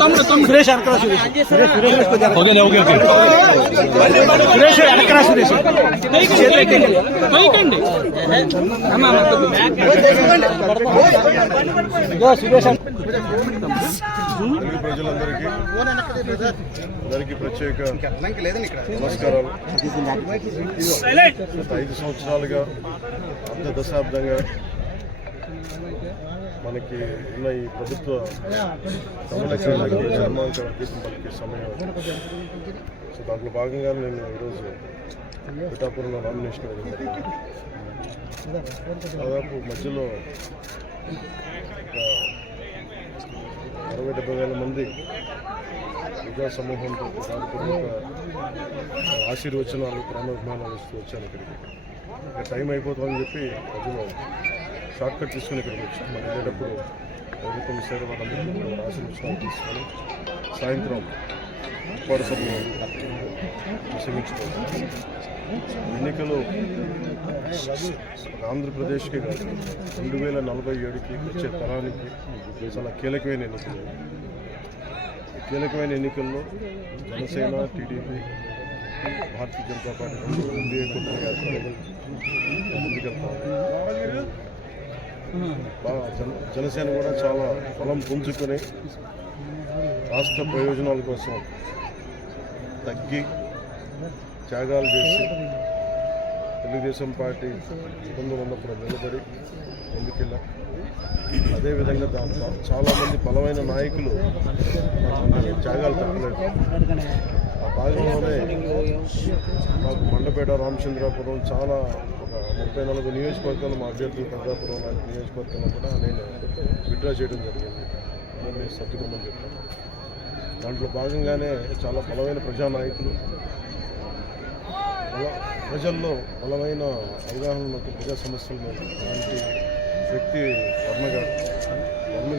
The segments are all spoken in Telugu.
తమ్ముడు సురేష్ వెనకరా సురేష్ వెనకరా సురేష్ ప్రజలందరికీ ప్రత్యేక నమస్కారాలు. 5 సంవత్సరాలుగా అర్ధ దశాబ్దంగా మనకి ఉన్న ఈ ప్రభుత్వ సంరక్షణకి జన్మాంకర గీతం పలికే సమయం. సో దాంట్లో భాగంగా నేను ఈరోజు పిఠాపురంలో నామినేషన్ వేయడం. దాదాపు మధ్యలో 60-70 వేల మంది ప్రజా సమూహంతో దాదాపు ఆశీర్వచనాలు ప్రేమాభిమానాలు వస్తూ వచ్చాను ఇక్కడికి. ఇంకా టైం అయిపోతుందని చెప్పి మధ్యలో షార్ట్ కట్ తీసుకుని ఇక్కడికి వచ్చాను. మనం వెళ్ళేటప్పుడు ప్రభుత్వం సేవ వాళ్ళందరికీ ఆశీర్వచనాలు తీసుకొని సాయంత్రం ఉప్పాడ సభలో ప్రసంగించుకోవాలి. ఎన్నికలు ఆంధ్రప్రదేశ్కి 2047కి వచ్చే తరానికి చాలా కీలకమైన ఎన్నికలు. కీలకమైన ఎన్నికల్లో Janasena, TDP, Bharatiya Janata party NDA కూటమి ముందుకెళ్తాం. జనసేన కూడా చాలా బలం పుంజుకొని రాష్ట్ర ప్రయోజనాల కోసం తగ్గి త్యాగాలు చేసి తెలుగుదేశం పార్టీ ఇబ్బందులు ఉన్నప్పుడు నిలబడి ముందుకెళ్ళాం. అదేవిధంగా దాంట్లో చాలామంది బలమైన నాయకులు త్యాగాలు తప్పలేదు. ఆ భాగంలోనే మాకు మండపేట, రామచంద్రాపురం చాలా ఒక 34 నియోజకవర్గాలు మా అభ్యర్థులు పెద్దాపురం లాంటి నియోజకవర్గంలో కూడా నేను విత్డ్రా చేయడం జరిగింది. నేను సర్దుకోమని చెప్పాను. దాంట్లో భాగంగానే చాలా బలమైన ప్రజానాయకులు, ప్రజల్లో బలమైన అవగాహన ఉన్న ప్రజా సమస్యల మీద అలాంటి వ్యక్తి వర్మ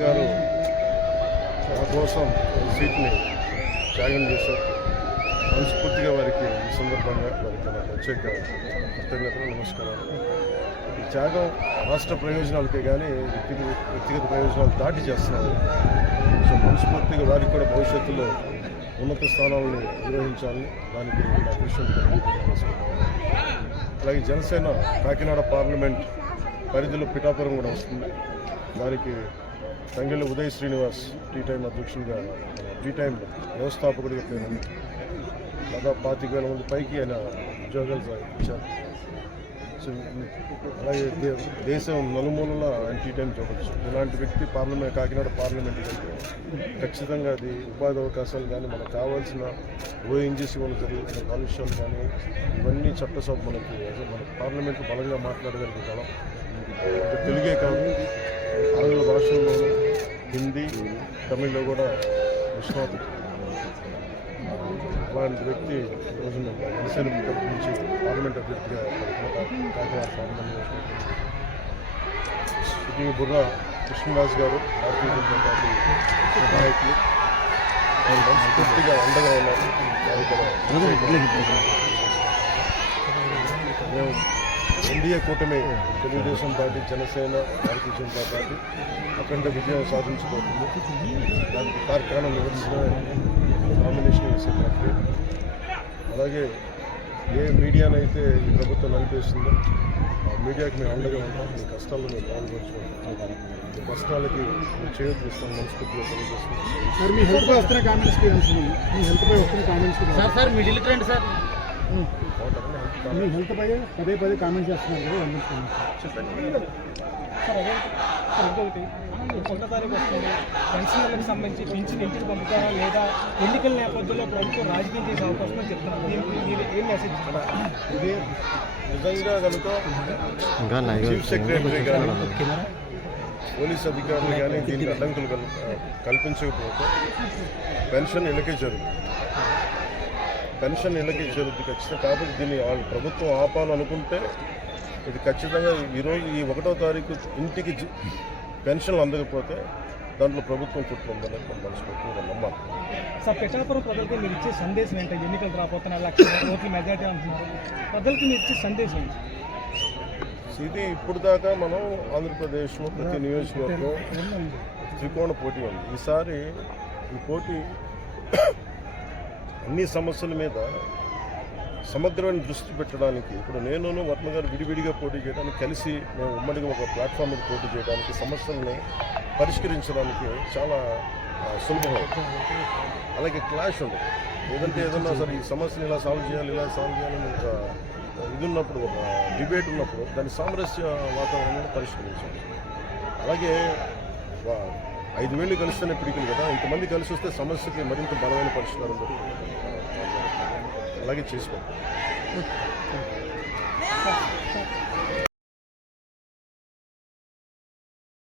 గారు నా కోసం సీట్ని త్యాగం చేశారు. మనస్ఫూర్తిగా వారికి ఈ సందర్భంగా వారికి నా ప్రత్యేక కృతజ్ఞతలు, నమస్కారాలు. ఈ త్యాగం రాష్ట్ర ప్రయోజనాలకే కానీ వ్యక్తిగత ప్రయోజనాలు దాటి చేస్తున్నారు. సో మనస్ఫూర్తిగా వారికి కూడా భవిష్యత్తులో ఉన్నత స్థానాలను నిర్వహించాలని దానికి నా కృషి ఉంటుంది. అలాగే జనసేన కాకినాడ పార్లమెంట్ పరిధిలో పిఠాపురం కూడా వస్తుంది. దానికి తంగెళ్ళ ఉదయ్ శ్రీనివాస్ టీ టైం అధ్యక్షునిగా, టీ టైం వ్యవస్థాపకుడిగా పేరు. దాదాపు 25,000 మంది పైకి ఆయన ఉద్యోగాలు ఇచ్చారు. సో అలాగే దేశం నలుమూలలా ఆయన టీ టైం చూడవచ్చు. ఇలాంటి వ్యక్తి కాకినాడ పార్లమెంట్ కంటే ఖచ్చితంగా అది ఉపాధి అవకాశాలు కానీ, మనకు కావాల్సిన ఓఎన్జీసీ వల్ల జరుగుతున్న కాలుష్యాలు కానీ, ఇవన్నీ చట్టసభ మనకి పార్లమెంట్లో బలంగా మాట్లాడగలుగుతాం. తెలుగే కాదు, ఆంగ్ల భాషల్లోనూ, హిందీ, తమిళ్లో కూడా విశ్వనాథ్ అలాంటి వ్యక్తి ఈరోజు జనసేన తరఫు నుంచి పార్లమెంట్ అభ్యర్థిగా కాకినాడ పార్లమెంట్ ఇది బుర్ర కృష్ణరాజు గారు భారతీయ జనతా పార్టీ నాయకులు మనస్ఫూర్తిగా అండగా ఉన్నారు. మేము ఎన్డీఏ కూటమి తెలుగుదేశం పార్టీ, జనసేన, భారతీయ జనతా పార్టీ అఖండ విజయం సాధించబోతుంది. దానికి కార్యక్రమం నిర్వహించిన నామినేషన్ వేసే ప్రక్రియ. అలాగే ఏ మీడియానైతే ఈ ప్రభుత్వం నడిపేస్తుందో ఆ మీడియాకి మేము అండగా ఉంటాం. మీ కష్టాల్లో మేము పాల్గొంచుకుంటాం. మీ కష్టాలకి మేము చేయొద్దు ఇస్తాం. మనస్ఫూర్తిగా తెలియజేస్తున్నాం. సార్, మీ హెల్త్పై వస్తున్న కామెంట్స్కి సార్ మిడిల్ ట్రెండ్ సార్ మీ హెల్త్పై పదే కామెంట్స్ చేస్తున్నారు కదా, చెప్పండి సార్. ఇంకొకటి 1 తారీఖు వస్తుంది, పెన్షన్లకు సంబంధించి పెంచి ఇంటికి పంపుతారా లేదా ఎన్నికల నేపథ్యంలో ప్రభుత్వం రాజకీయం చేసే అవకాశం అని చెప్తున్నారు. మీరు ఏం మెసేజ్ ఇస్తున్నారు? ఇది నిజంగా కనుక చీఫ్ సెక్రటరీ కానీ, పోలీస్ అధికారులు కానీ దీనికి అడ్డంకులు కల్పించకపోతే పెన్షన్ ఇళ్ళకే జరుగుతుంది. ఖచ్చితంగా. కాబట్టి దీన్ని వాళ్ళు ప్రభుత్వం ఆపాలనుకుంటే ఇది ఖచ్చితంగా ఈరోజు ఈ 1వ తారీఖు ఇంటికి పెన్షన్లు అందకపోతే దాంట్లో ప్రభుత్వం కుట్ర ఉందని మనస్ఫూర్తిగా నమ్మాలి. సార్ పిఠాపురం ప్రజలకి మీరు ఇచ్చే సందేశం ఏంటి? ఎన్నికలు రాబోతున్న 1,00,000 ఓట్ల మెజార్టీ అంటున్నారు, ప్రజలకి మీరు ఇచ్చే సందేశం ఏంటి? ఇది ఇప్పుడు దాకా మనం ఆంధ్రప్రదేశ్లో ప్రతి నియోజకవర్గం త్రికోణ పోటీ ఉంది. ఈసారి ఈ పోటీ అన్ని సమస్యల మీద సమగ్రమైన దృష్టి పెట్టడానికి ఇప్పుడు నేను వర్మ గారు విడివిడిగా పోటీ చేయడానికి, కలిసి మేము ఉమ్మడిగా ఒక ప్లాట్ఫామ్ మీద పోటీ చేయడానికి, సమస్యల్ని పరిష్కరించడానికి చాలా సులభం. అలాగే క్లాష్ ఉండదు. ఏదంటే ఏదన్నా సరే ఈ సమస్యను ఇలా సాల్వ్ చేయాలని ఒక ఇది ఉన్నప్పుడు, ఒక డిబేట్ ఉన్నప్పుడు దాని సామరస్య వాతావరణాన్ని పరిష్కరించాలి. అలాగే 5,000 కలిస్తేనే పిడికిలు కదా, ఇంతమంది కలిసి వస్తే సమస్యకి మరింత బలమైన పరిష్కారం దొరుకుతుంది. అలాగే చేసుకోండి.